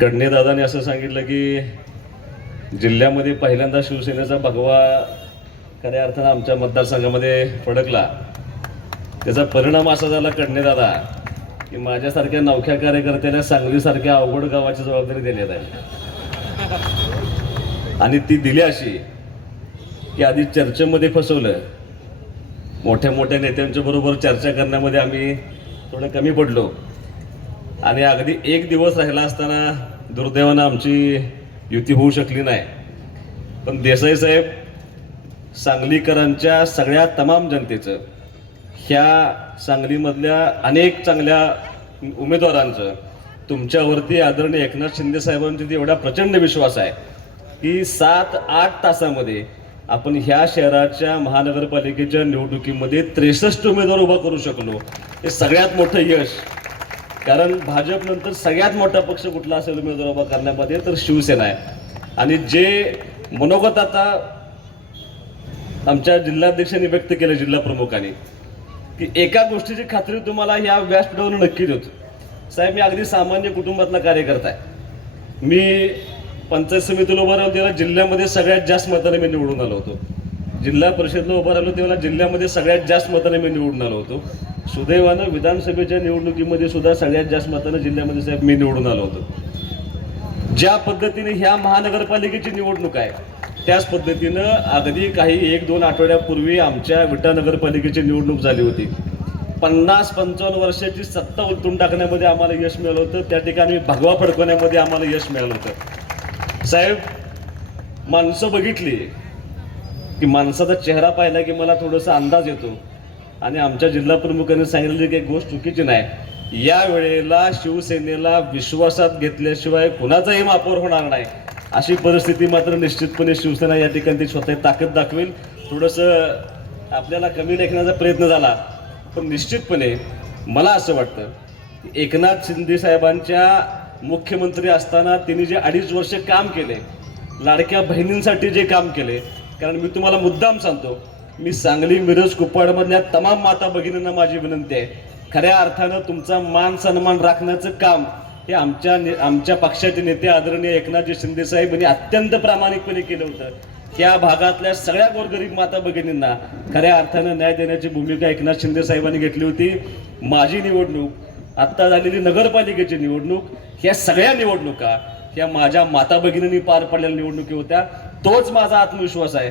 कडणे दादाने असं सांगितलं की जिल्ह्यामध्ये पहिल्यांदा शिवसेनेचा भगवा खऱ्या अर्थानं आमच्या मतदारसंघामध्ये फडकला. त्याचा परिणाम असा झाला कडणे दादा की माझ्यासारख्या नवख्या कार्यकर्त्याला सांगलीसारख्या अवघड गावाची जबाबदारी देण्यात आली. आणि ती दिली अशी की आधी चर्चेमध्ये फसवलं. मोठ्या मोठ्या नेत्यांच्या बरोबर चर्चा करण्यामध्ये आम्ही थोडं कमी पडलो. आणि अगदी एक दिवस राहिला असताना दुर्दैवानं आमची युती होऊ शकली नाही. पण देसाई साहेब सांगलीकरांच्या सगळ्या तमाम जनतेचं ह्या सांगलीमधल्या अनेक चांगल्या उमेदवारांचं तुमच्यावरती आदरणीय एकनाथ शिंदे साहेबांचा एवढा प्रचंड विश्वास आहे की सात आठ तासामध्ये आपण ह्या शहराच्या महानगरपालिकेच्या निवडणुकीमध्ये त्रेसष्ट उमेदवार उभा करू शकलो. हे सगळ्यात मोठं यश कारण भाजपनंतर सगळ्यात मोठा पक्ष कुठला असेल उमेदवार उभा करण्यामध्ये तर शिवसेना आहे. आणि जे मनोगत आता आमच्या जिल्हाध्यक्षांनी व्यक्त केलं जिल्हा प्रमुखांनी की एका गोष्टीची खात्री तुम्हाला या व्यासपीठावर नक्की देतो. साहेब मी अगदी सामान्य कुटुंबातला कार्यकर्ता आहे. मी पंचायत समितीला उभा राहिलो तेव्हा जिल्ह्यामध्ये सगळ्यात जास्त मताने मी निवडून आलो होतो. जिल्हा परिषदला उभा राहिलो तेव्हा जिल्ह्यामध्ये सगळ्यात जास्त मताने मी निवडून आलो होतो. सुदैवानं विधानसभेच्या निवडणुकीमध्ये सुद्धा सगळ्यात जास्त मतानं जिल्ह्यामध्ये साहेब मी निवडून आलो होतो. ज्या पद्धतीने ह्या महानगरपालिकेची निवडणूक आहे त्याच पद्धतीनं अगदी काही एक दोन आठवड्यापूर्वी आमच्या विटा नगरपालिकेची निवडणूक झाली होती. पन्नास पंचावन्न वर्षाची सत्ता उलटून टाकण्यामध्ये आम्हाला यश मिळालं होतं. त्या ठिकाणी भगवा फडकवण्यामध्ये आम्हाला यश मिळालं होतं. साहेब माणसं बघितली. की माणसाचा चेहरा पाहिला की मला थोडासा अंदाज येतो. आणि आमच्या जिल्हा प्रमुखांनी सांगितलेली की एक गोष्ट चुकीची नाही. या वेळेला शिवसेनेला विश्वासात घेतल्याशिवाय कुणाचाही वापर होणार नाही. अशी परिस्थिती मात्र निश्चितपणे शिवसेना या ठिकाणी ती स्वतः ताकद दाखवेल. थोडंसं आपल्याला कमी लेखण्याचा प्रयत्न झाला. पण निश्चितपणे मला असं वाटतं की एकनाथ शिंदे साहेबांच्या मुख्यमंत्री असताना त्यांनी जे अडीच वर्ष काम केले लाडक्या बहिणींसाठी जे काम केले कारण मी तुम्हाला मुद्दाम सांगतो मी सांगली मिरज कुप्पाडमधल्या तमाम माता भगिनींना माझी विनंती आहे. खऱ्या अर्थानं तुमचा मान सन्मान राखण्याचं काम हे आमच्या आमच्या पक्षाचे नेते आदरणीय एकनाथजी शिंदे साहेब यांनी अत्यंत प्रामाणिकपणे केलं होतं. त्या भागातल्या सगळ्या गोरगरीब माता भगिनींना खऱ्या अर्थानं न्याय देण्याची भूमिका एकनाथ शिंदे साहेबांनी घेतली होती. माझी निवडणूक आत्ता झालेली नगरपालिकेची निवडणूक ह्या सगळ्या निवडणुका ह्या माझ्या माता भगिनींनी पार पडलेल्या निवडणुकी होत्या. तोच माझा आत्मविश्वास आहे